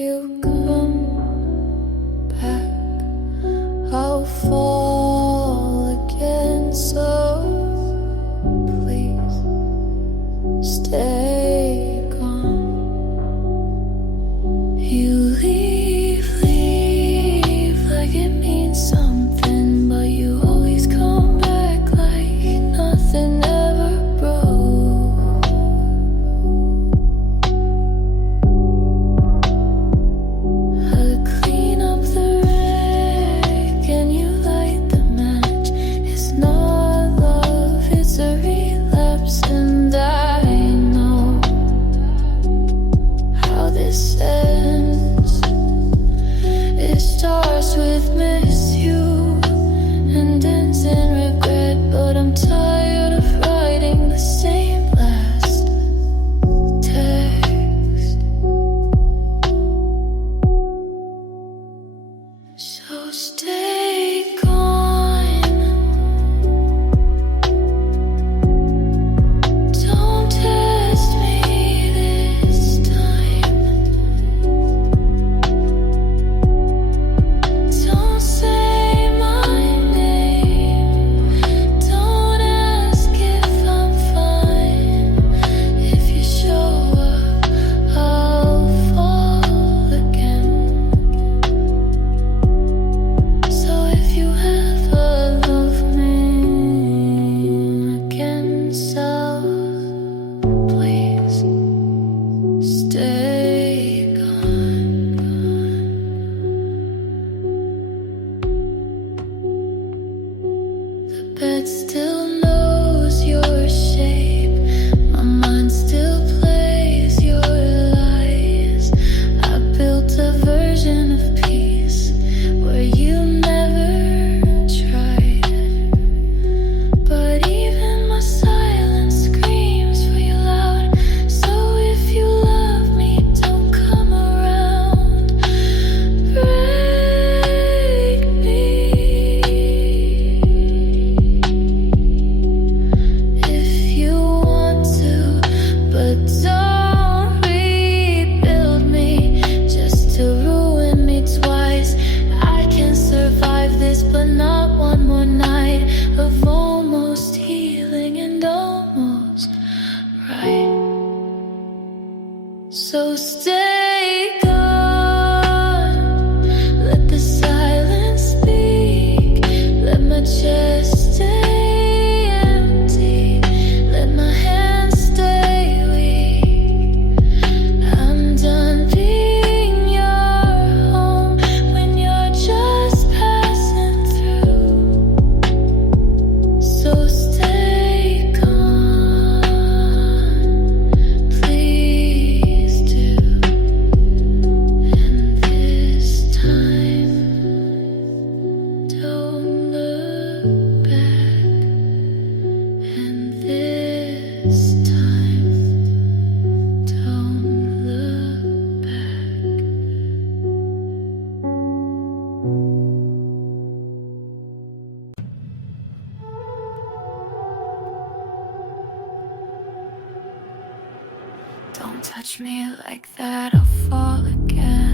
you come back, I'll fall again. So please stay gone. You leave like it means something, but you always come back like nothing ever broke. I clean up the wreck and you light the match. It's not love, it's a relapse, and I know how this ends. It starts with miss you and ends in regret, but I'm tired of writing the same last text. So stay gone. Don't test me this time. Don't say my name. Don't ask if I'm fine. If you show up, I'll fall again. So if you ever love me again, so please stay gone. The bed still knows your shape. My mind still plays your lies. I built a version of peace where you never tried. But even my silence screams for you loud. So if you love me, don't come around. Break me if you want to, but don't rebuild me just to ruin me twice. I can survive this, but not one more night of almost healing and almost right. So stay gone. Let the silence speak. Let my chest stay empty. Let my hands stay weak. I'm done being your home when you're just passing through. So stay gone, please do. And this time, don't look back. And this time, don't look back. Don't touch me like that, I'll fall again.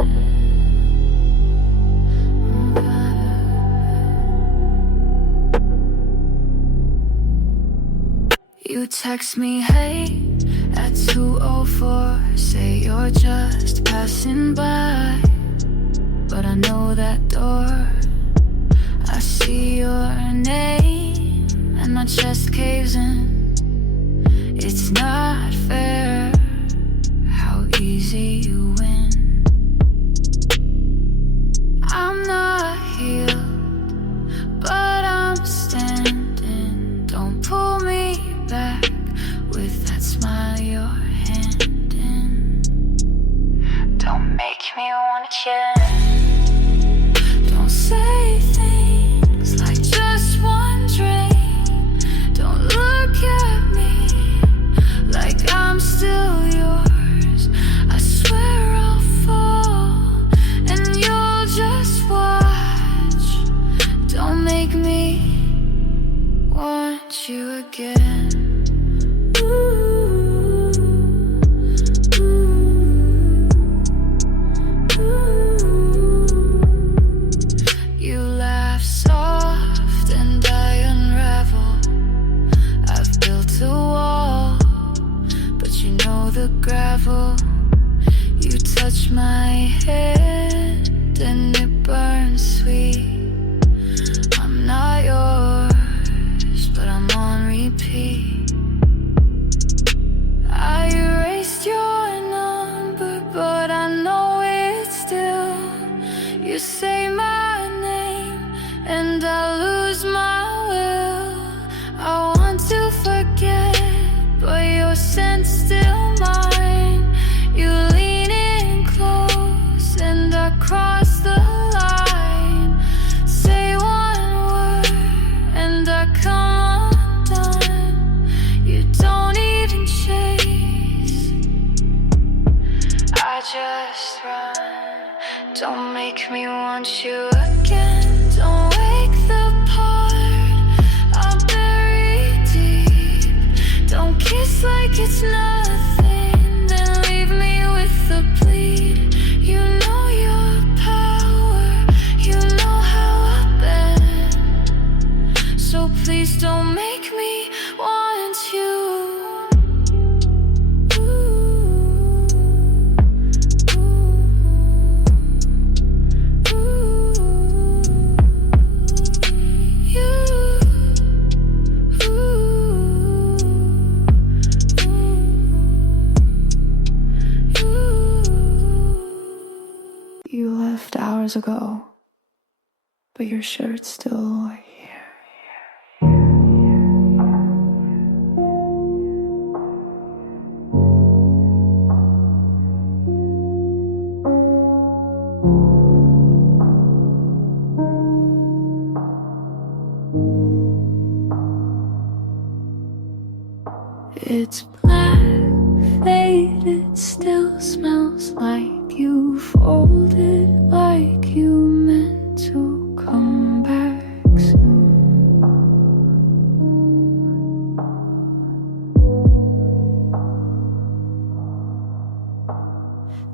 You text me, hey, at 2:04. Say you're just passing by, but I know that door. I see your name and my chest caves in. It's not fair how easy you win. I'm not healed, but I'm standing. Don't pull me back with that smile you're handing. Don't make me wanna change. Don't say things like just one dream. Don't look at me like I'm still yours. I swear I'll fall and you'll just watch. Don't make me want you again. Ooh, ooh, ooh. touch my head and it burns sweet. I'm not yours, but I'm on repeat. I erased your number, but I know it still. You say my name and I lose my will. I want to forget, but your scent's still mine. You lean in close and I cross the line. Say one word and I come undone. You don't even chase, I just run. Don't make me want you again. Don't wake the part I bury deep. Don't kiss like it's nothing, then leave me with the bleed. You know your power, you know how I've been. So please don't make me want you. You left hours ago, but your shirt's still here. It's black, faded, still smells like you folded, like you meant to come back soon.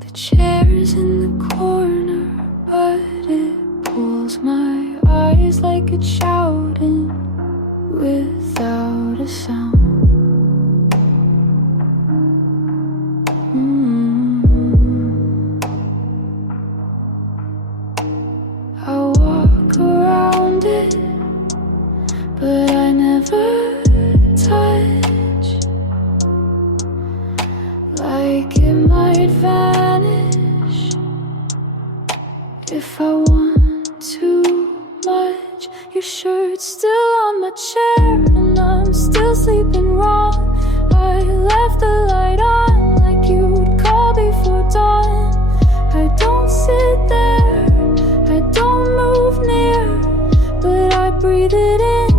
The chair's in the corner, but it pulls my eyes like it's shouting without a sound. I walk around it, but I never touch. Like it might vanish if I want too much. Your shirt's still on my chair and I'm still sleeping wrong. I left the light on like you'd call before dawn. I don't sit there, I don't move near, but I breathe it in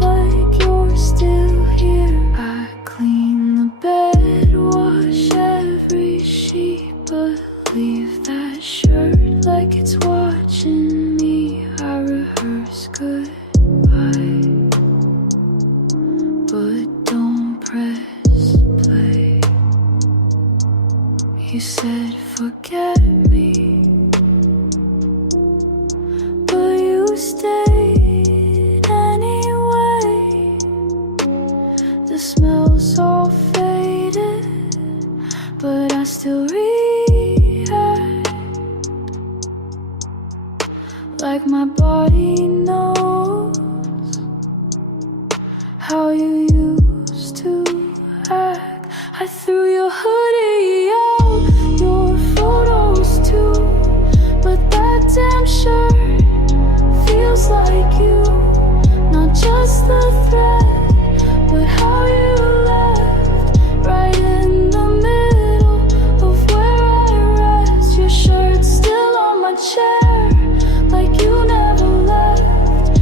like you're still here. I clean the bed, wash every sheet, but leave that shirt like it's watching me. I rehearse goodbye, but don't press play. You said forget me, but you stayed anyway. The smell's all faded, but I still react like my body knows how you used to act. I threw your hoodie out, your photos too, but that damn shirt feels like you. Not just the thread, but how you left, right in the middle of where I rest. Your shirt's still on my chair, like you never left.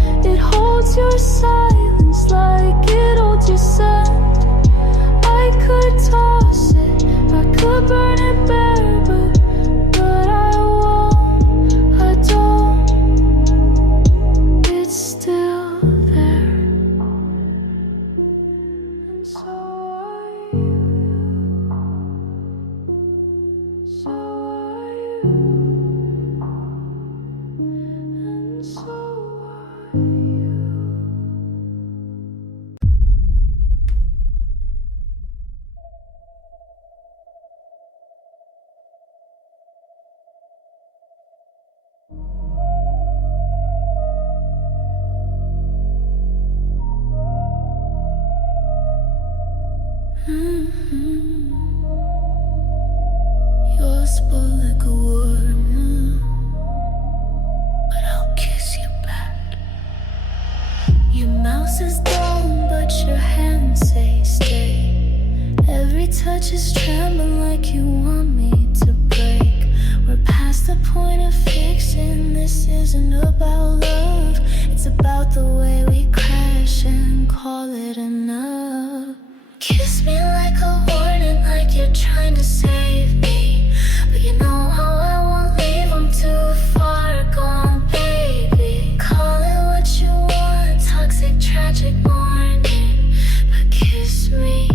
the point of fixing? This isn't about love, it's about the way we crash and call it enough. Kiss me like a warning, like you're trying to save me, but you know how I won't leave, I'm too far gone, baby. Call it what you want, toxic, tragic morning, but kiss me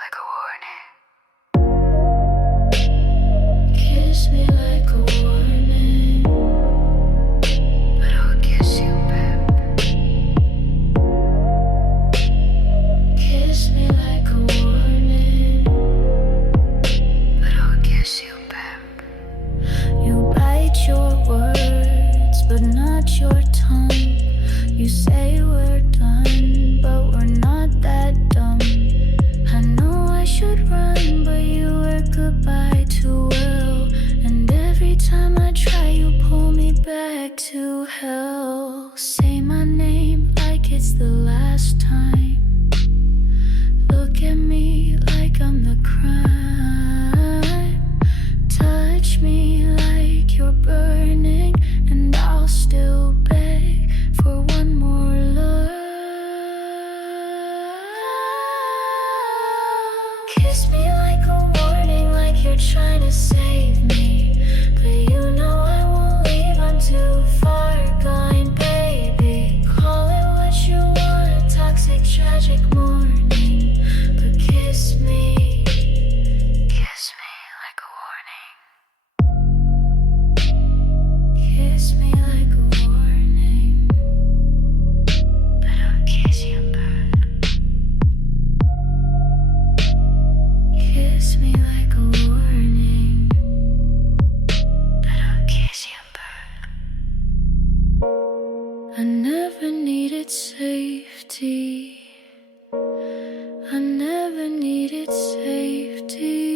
like a warning. Kiss me like a warning, but I'll kiss you back. Kiss me like a warning, but I'll kiss you back. You bite your words, but not your tongue. You say we're done, but we're not that dumb. I know I should run, but you were goodbye too well. And every time I try, you pull me back to hell. Say my name like it's the last time. Look at me like I'm the crime. Touch me like you're burning, and I'll still beg for one more love. Kiss me like a warning, like you're trying to save me, but you know I won't leave, I'm too far gone, baby. Call it what you want, toxic, tragic morning, but kiss me like a warning. Kiss me like a warning, but I'll kiss you back. Kiss me like a warning, but I'll kiss you back. I never needed safety, I never needed safety.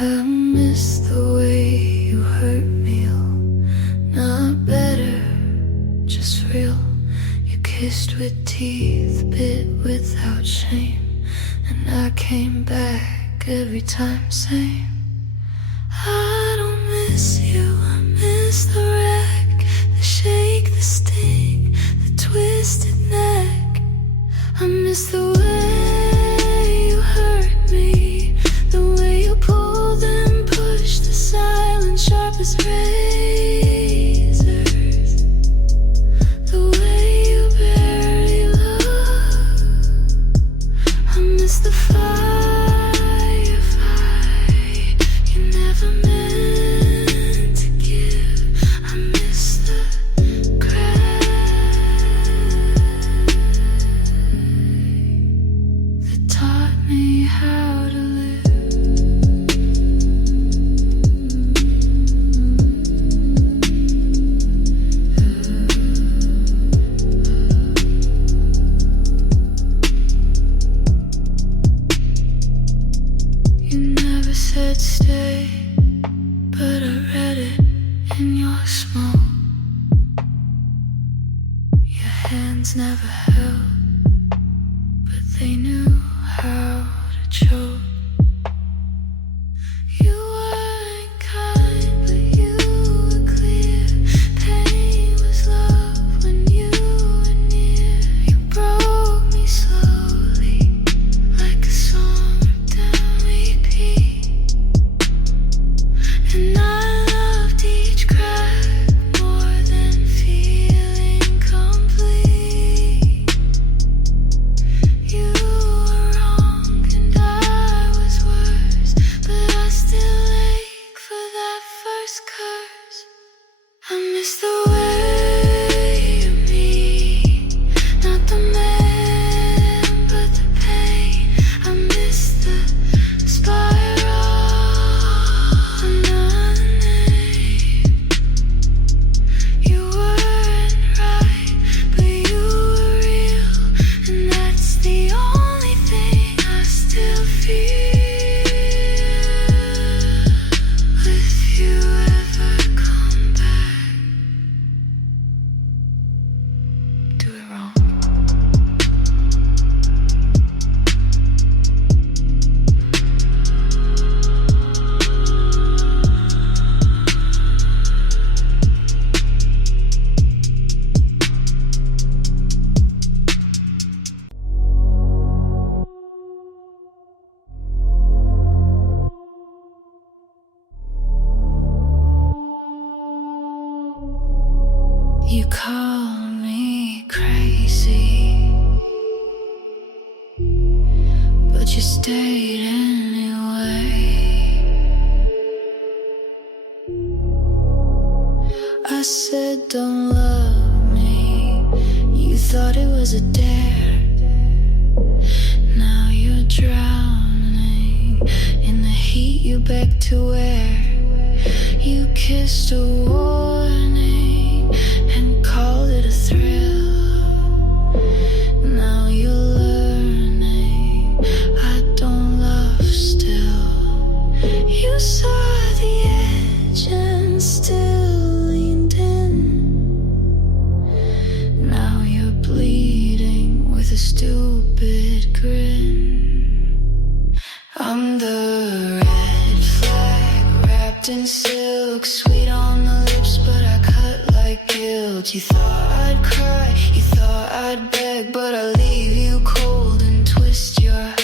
I miss the way you hurt me, oh, not better, just real. You kissed with teeth, bit without shame, and I came back every time, same. I don't miss you, I miss the wreck, the shake, the sting, the twisted neck. I miss the way you hurt me, the way you pulled and pushed, the silence sharp as razors, the way you barely look. I miss the firefight you never meant to give. I miss the crack that taught me how to live. You never said stay, but I read it in your smoke. Your hands never held, but they knew how to choke. You weren't kind, but you were clear. Pain was love when you were near. You broke me slowly, like a song down repeat. And I loved each crack more than feeling complete. You were wrong and I you stayed anyway. I said don't love me, you thought it was a dare. Now you're drowning in the heat you begged to wear. You kissed a warning and called it a thrill. Now you're learning I don't love still. You saw the edge and still leaned in. Now you're bleeding with a stupid grin. I'm the red flag wrapped in silk, sweet on the lips but I cut like guilt. You thought I'd cry, you thought I'd beg, but I leave you cold and twist your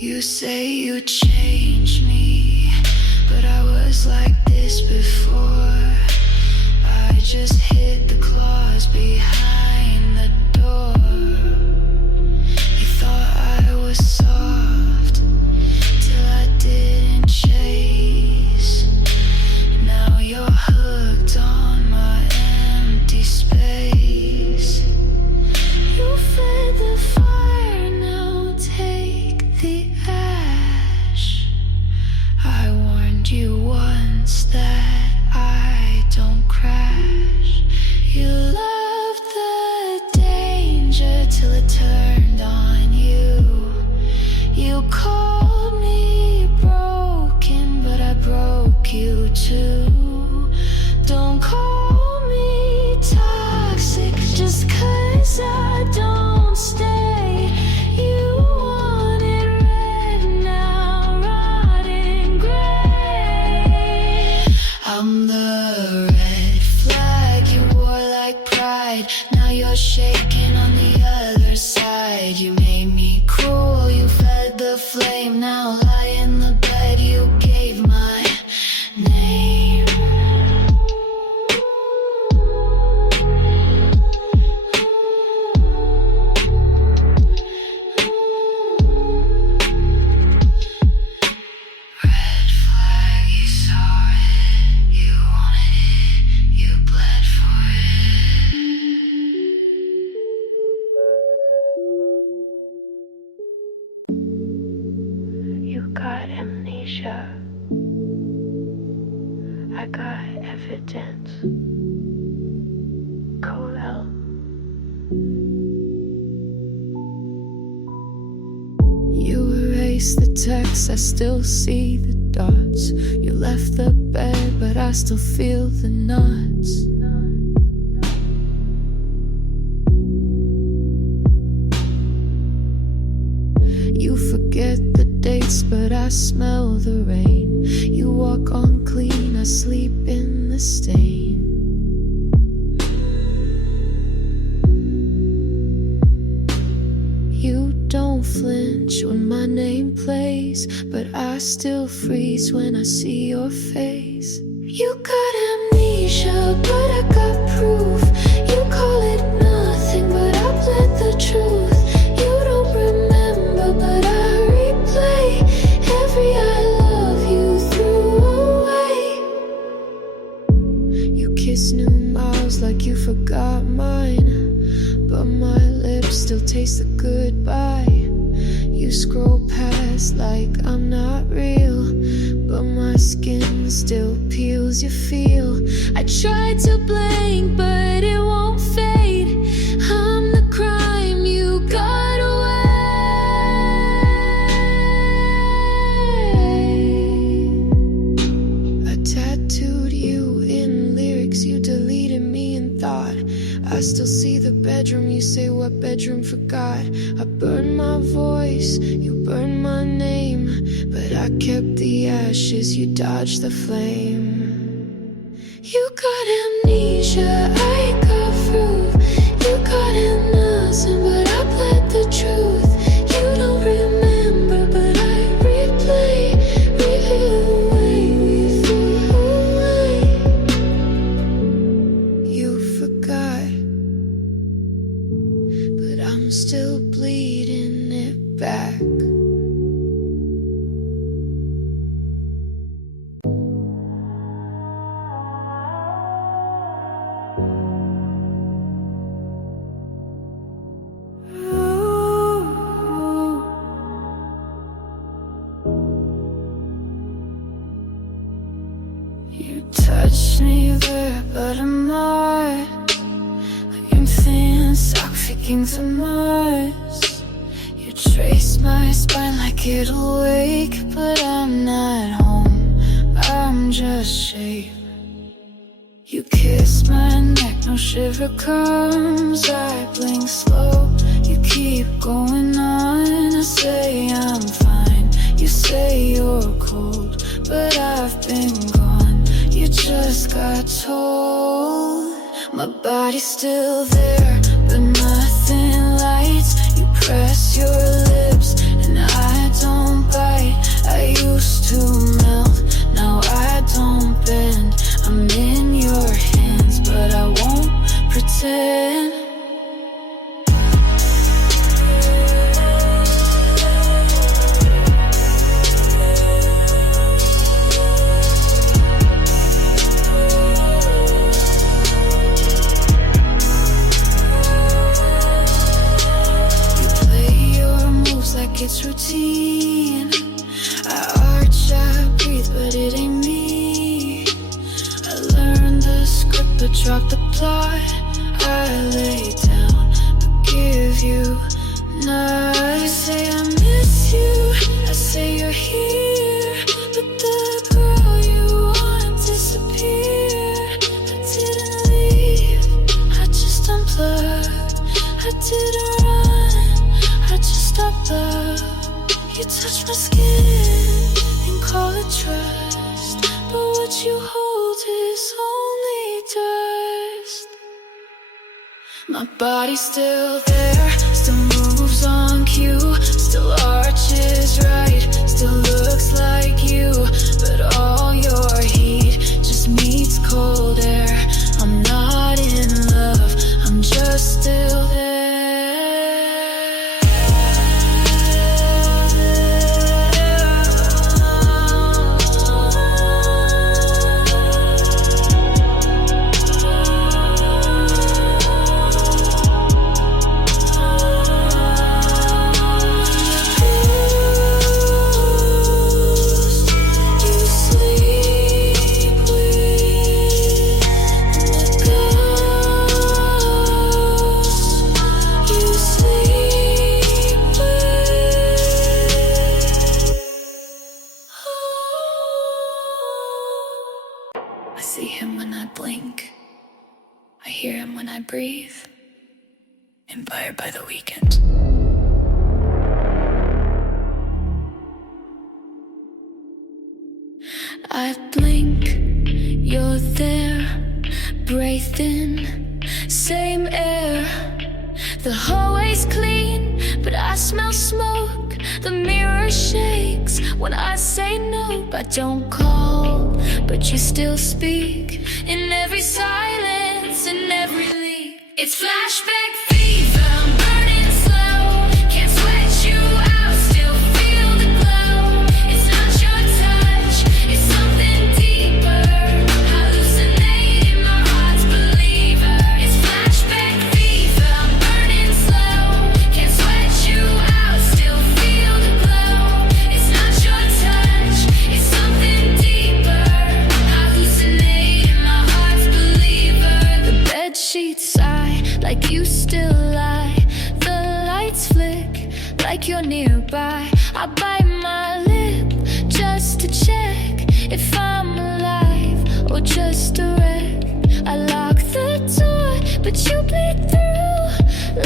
You say you changed me, but I was like this before. I just hit the claws behind the door. You thought I was soft till I didn't chase. Now you're hooked on my empty space. You fed the fire, now take the ash. I warned you once that I don't crash. You loved the danger till it turned on you. You called me broken, but I broke you too. Don't call me toxic just 'cause I don't stay. You want it red now, rotting gray. I'm the red flag you wore like pride. Now you're shaking on the other side. You made me cruel, you fed the flame. Now lie in the bed you gave my name. Red flag, you saw it, you wanted it, you bled for it. You got amnesia, I got evidence. Code L. You erased the text, I still see the dots. You left the bed, but I still feel the knots. You forget the dates, but I smell the rain. You walk on clean, I sleep in the stain. You don't flinch when my name plays, but I still freeze when I see your face. You got amnesia, but I got proof. You call it nothing, but I bled the truth. You don't remember, but I replay every I love you threw away. You kiss new mouths like you forgot mine, but my lips still taste the goodbye. You scroll past like I'm not real, but my skin still peels. You feel I tried to blink, but it won't fade. I'm the crime you got away. I tattooed you in lyrics, you deleted me in thought. I still see the bedroom, you say what bedroom forgot. I burned my voice, you burned my name, but I kept the ashes, you dodged the flame. You got amnesia, I got proof. You got innocent, but I bled the truth. You don't remember, but I replay, replay. You touch me there, but I'm not. Like I'm thin, sucking the Mars. You trace my spine like it'll wake, but I'm not home, I'm just shape. You kiss my neck, no shiver comes. I blink slow, you keep going on. I say I'm fine, you say you're cold, but I've been gone. You just got told. My body's still there, but nothing lights. You press your lips and I don't bite. I used to melt, now I don't bend. I'm in your hands, but I won't pretend. It's routine. I arch, I breathe, but it ain't me. I learned the script, but dropped the plot. I lay down, but give you none. You say I miss you, I say you're here, but the girl you want disappeared. I didn't leave, I just unplugged. I didn't run, I just stopped love. You touch my skin and call it trust, but what you hold is only dust. My body's still there, still moves on cue, still arches right, still looks like you, but all your heat just meets cold air. I'm not in love, I'm just still there. I see him when I blink, I hear him when I breathe. Inspired by the weekend. I blink, you're there, breathed in, same air. The hallway's clean, but I smell smoke. The mirror shakes when I say no. I don't call, but you still speak. In every silence, in every leak. It's flashback fever, I'm burning slow. Can't sweat you out, still feel the glow. It's not your touch, it's something deeper. Hallucinating, my heart's believer. It's flashback fever, I'm burning slow. Can't sweat you out, still feel the glow. It's not your touch, it's something deeper. Hallucinating, my heart's believer. The bed sheets sigh like you still lie. The lights flick like you're nearby. I bite my lip just to check if I'm alive or just a wreck. I lock the door, but you bleed through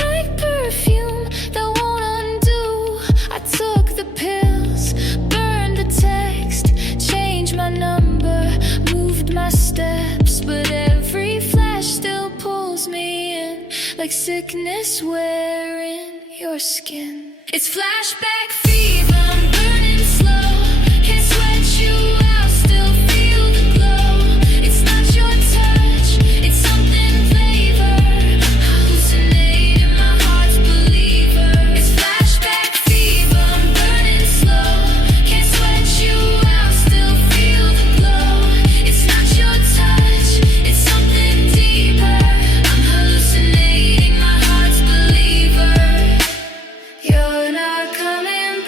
like perfume that won't undo. I took the pills, burned the text, changed my number, moved my steps, but every flash still pulls me in like sickness wearing your skin. It's flashback fever, I'm burning slow. Can't sweat you out, still feel the glow. It's not your touch, it's something flavor. Hallucinating, my heart's believer. It's flashback fever, I'm burning slow. Can't sweat you out, still feel the glow. It's not your touch, it's something deeper. I'm hallucinating, my heart's believer. You're not coming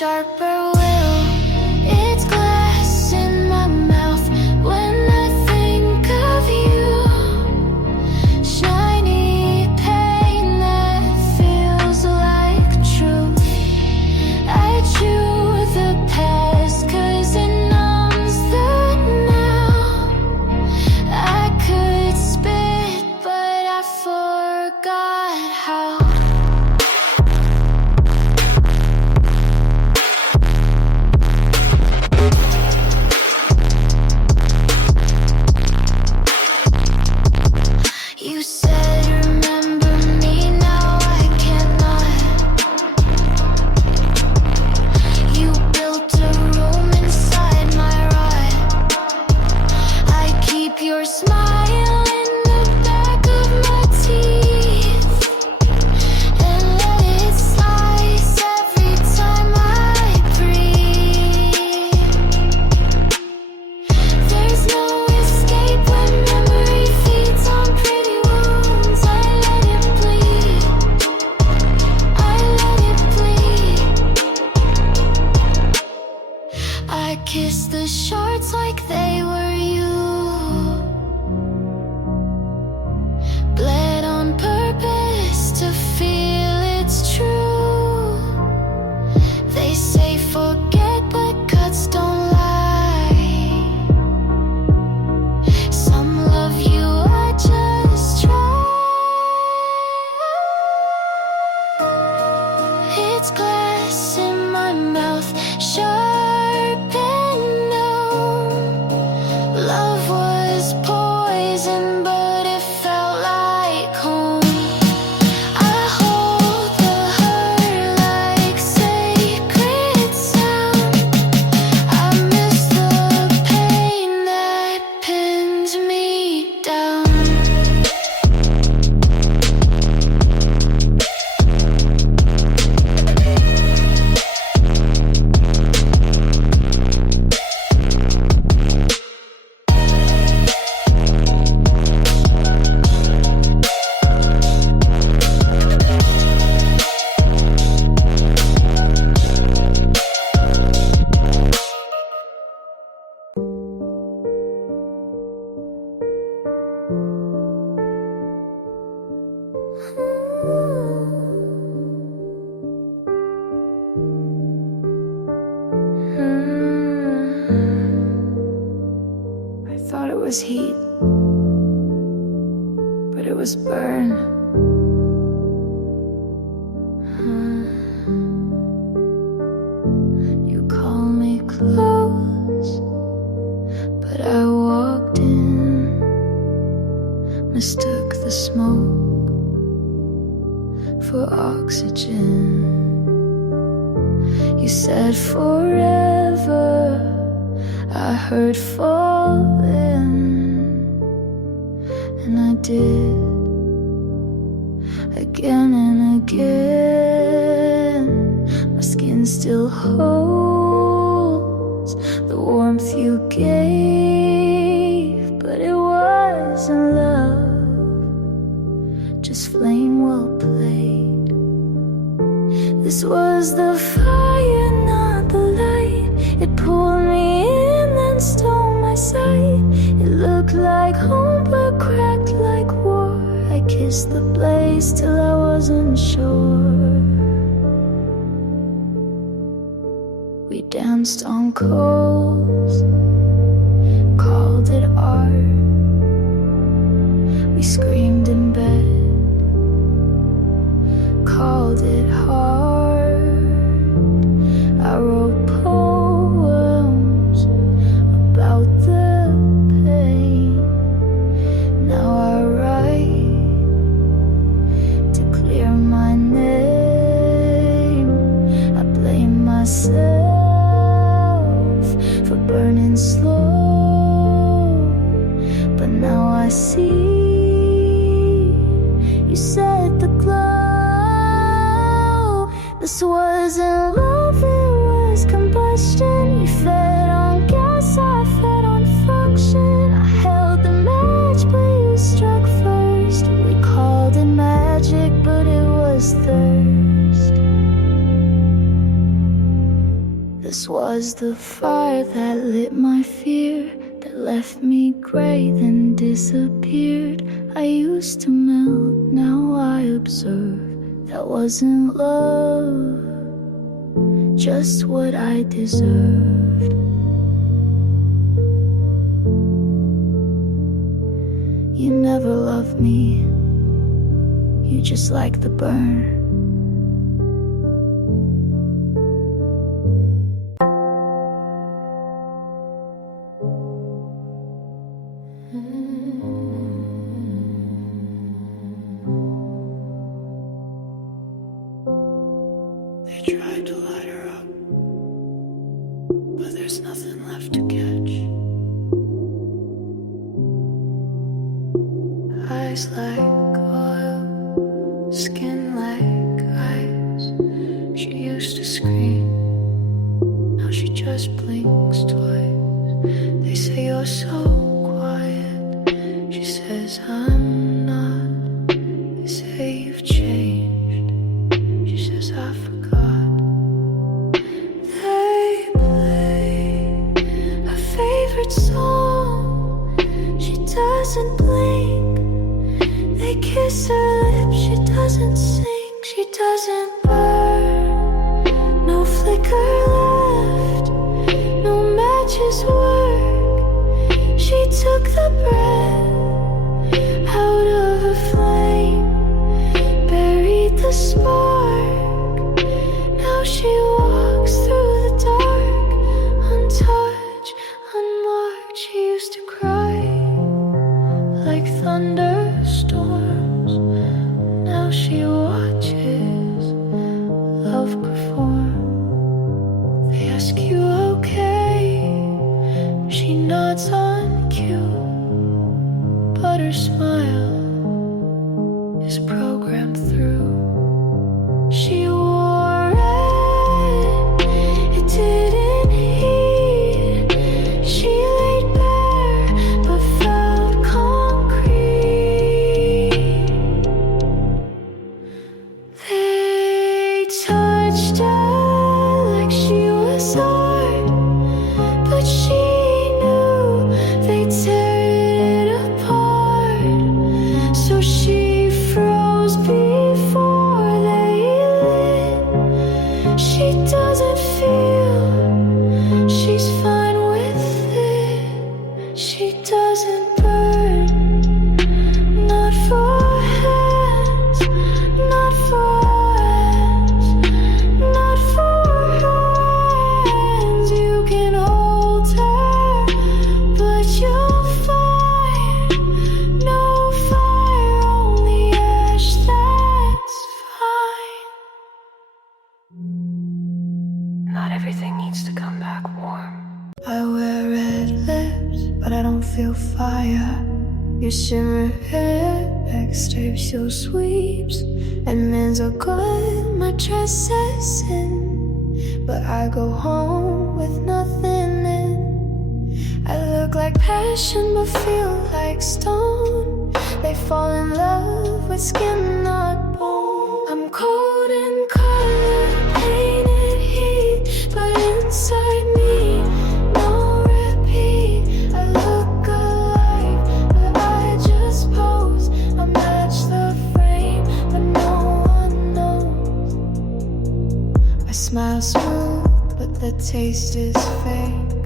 sharper will. It's glass in my mouth when I think of you. Shiny pain that feels like truth. I chew the past 'cause it numbs the now. I could spit but I forgot how. You said remember me, now I cannot. You built a room inside my rot. I keep your smile in the back of my teeth and let it slice every time I breathe. There's no escape when memory feeds on pretty wounds. I let it bleed. I let it bleed. I kiss the shards like they were you. Bled on purpose to feel it's true. They say forget, but cuts don't lie. Some love you, I just try. It's glass in my mouth, sharp and numb. Love was poison, but it felt like home. I hold the hurt like sacred sound. I miss the pain that pinned me down. I thought it was heat, but it was burn. You call me close, but I walked in, mistook the smoke for oxygen. You said forever, I heard falling, and I did again and again. My skin still holds the warmth you gave, but it wasn't love, just flame well played. This was the fire, not the light. It pulled me in, then stole my sight. It looked like home, but cracked like war. I kissed the blaze till I wasn't sure. We danced on coals, called it art. We screamed in bed, called it hard. I wrote poems about the pain. Now I write to clear my name. I blame myself for burning slow, but now I see you set the glow. This wasn't love, it was combustion. You fed on gas, I fed on function. I held the match, but you struck first. We called it magic, but it was thirst. was the fire that lit my fear, that left me gray then disappeared. I used to melt, now I observe. That wasn't love, just what I deserved. You never loved me, you just like the burn. They tried to light her up, but there's nothing left to catch. Eyes like oil, skin like ice. She used to scream, now she just blinks twice. They say you're so quiet, she says I'm not. They say you've changed, she says I forgot. They play her favorite song, she doesn't blink. They kiss her lips, she doesn't sing, she doesn't burn. No flicker left, no matches work. She took the breath out of a flame, buried the spark. Now she walks through the dark, untouched, unmarked. She used to cry like thunderstorms. Now she watches love perform. They ask you okay, she nods on cue, but her smile is programmed through. She wore red, it didn't heat. She laid bare, but felt concrete. They touched her like she was art, but she knew they'd tear it apart. So she froze before they lit. She doesn't feel, she's fine with it. She doesn't burn, not for hands, not for hands, not for hands. You can hold her, but you'll find no fire, only ash, that's fine. Not everything needs to come back warm. I wear red lips, but I don't feel fire. Your shimmer hair backstabs your sweeps, and men's are good, my dress says in, but I go home with nothing in. I look like passion but feel like stone. They fall in love with skin, not bone. I'm cold in color, painted heat, but inside me, no repeat. I look alive, but I just pose. I match the frame, but no one knows. I smile smooth, but the taste is fake.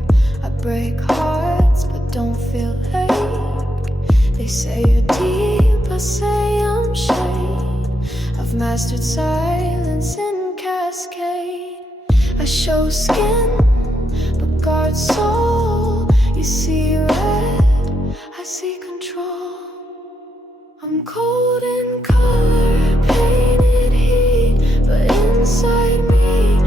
I break hearts, but don't feel ache. They say you're deep, I say I'm shade. I've mastered silence in cascade. I show skin, but guard soul. You see red, I see control. I'm cold in color, painted heat, but inside me,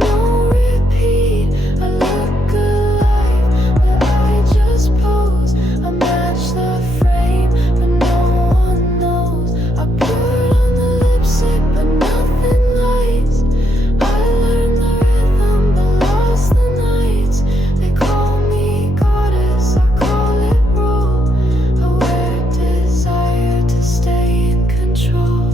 no repeat. I look alive, but I just pose. I match the frame, but no one knows. I poured on the lipstick, but nothing lights. I learned the rhythm, but lost the nights. They call me goddess, I call it raw. I wear desire to stay in control.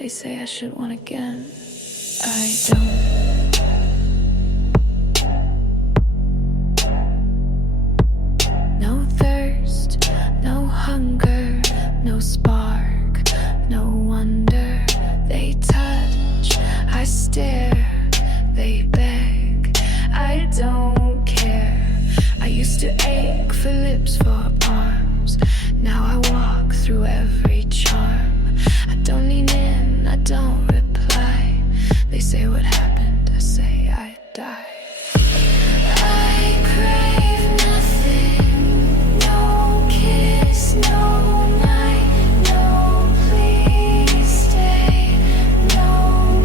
They say I should want again. I don't. No thirst, no hunger, no spark, no wonder. They touch, I stare, they beg, I don't care. I used to ache for lips, for arms. Now I walk through every charm. I don't lean in, I don't reply. They say what happened, I say I die. I crave nothing, no kiss, no night, no please stay, no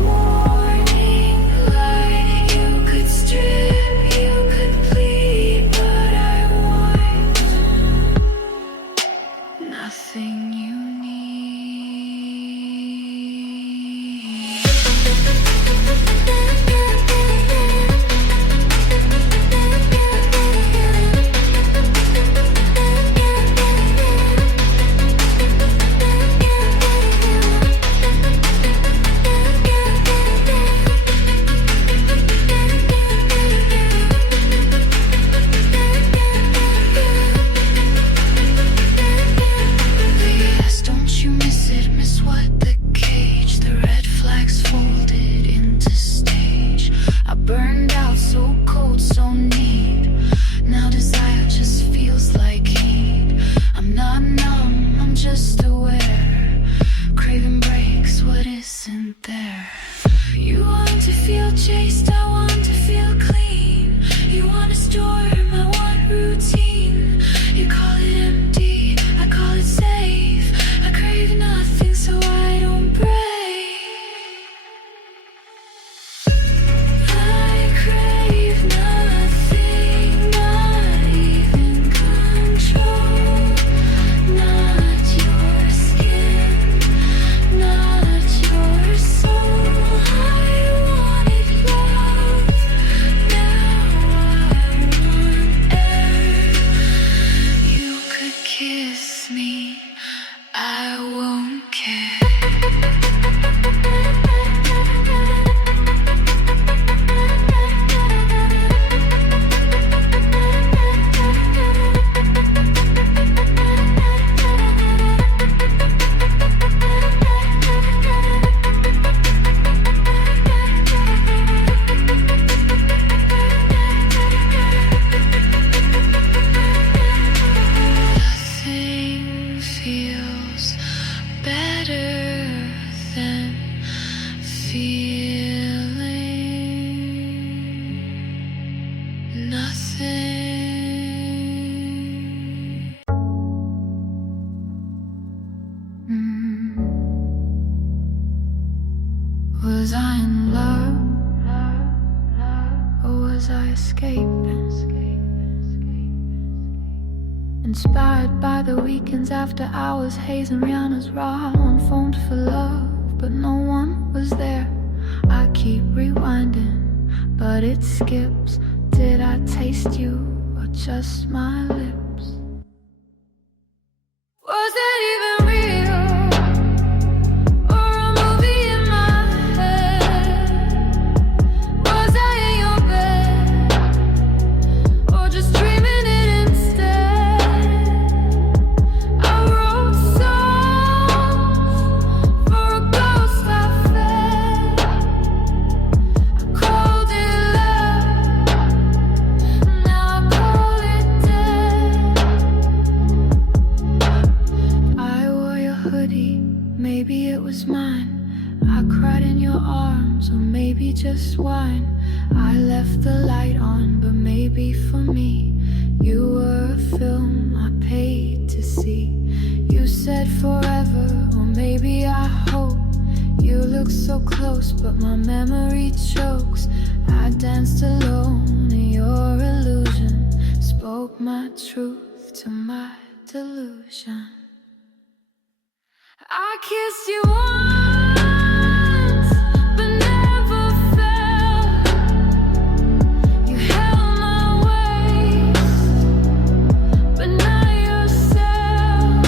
morning light. You could strip, you could plead, but I want nothing you need. Yes, don't you miss it? Miss what? The cage, the red flags folded into stage. I burned out so cold, so neat. Now desire just feels like heat. I'm not numb, I'm just aware. Craving breaks what isn't there. You want to feel chased, I want to feel clean. You want a storm, I want routine. You call it empty, I call it safe. I crave nothing so I don't break. I crave nothing, not even control. Not your skin, not your soul. I wanted love, now I want air. You could kiss me, I won't care. Nothing feels better than feeling nothing. Was I in love, or was I escaping? Inspired by the weekends after hours, Haze and Rihanna's raw. One phoned for love, but no one was there. I keep rewinding, but it skips. Did I taste you, or just my lips? Was that even real? Or a movie in my head? Was I in your bed? Or just dreaming it instead? I wrote songs for a ghost I fed. I called it love, now I call it dead. I wore your hoodie, maybe it was mine. I cried in your arms, or maybe just wine. I left the light on, but maybe for me you were a film I paid to see. You said forever, or maybe I hope. You look so close, but my memory chokes. I danced alone in your illusion, spoke my truth to my delusion. I kissed you once, but never felt. You held my waist, but not yourself.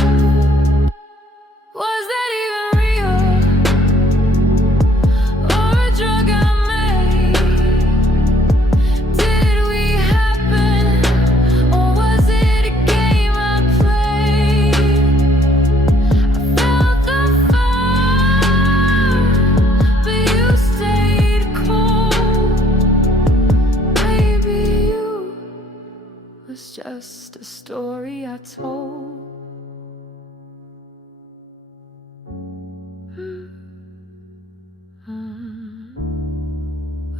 Was that even real? just a story I told.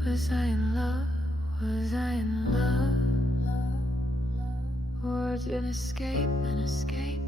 Was I in love? Was I in love? Or did an escape, an escape?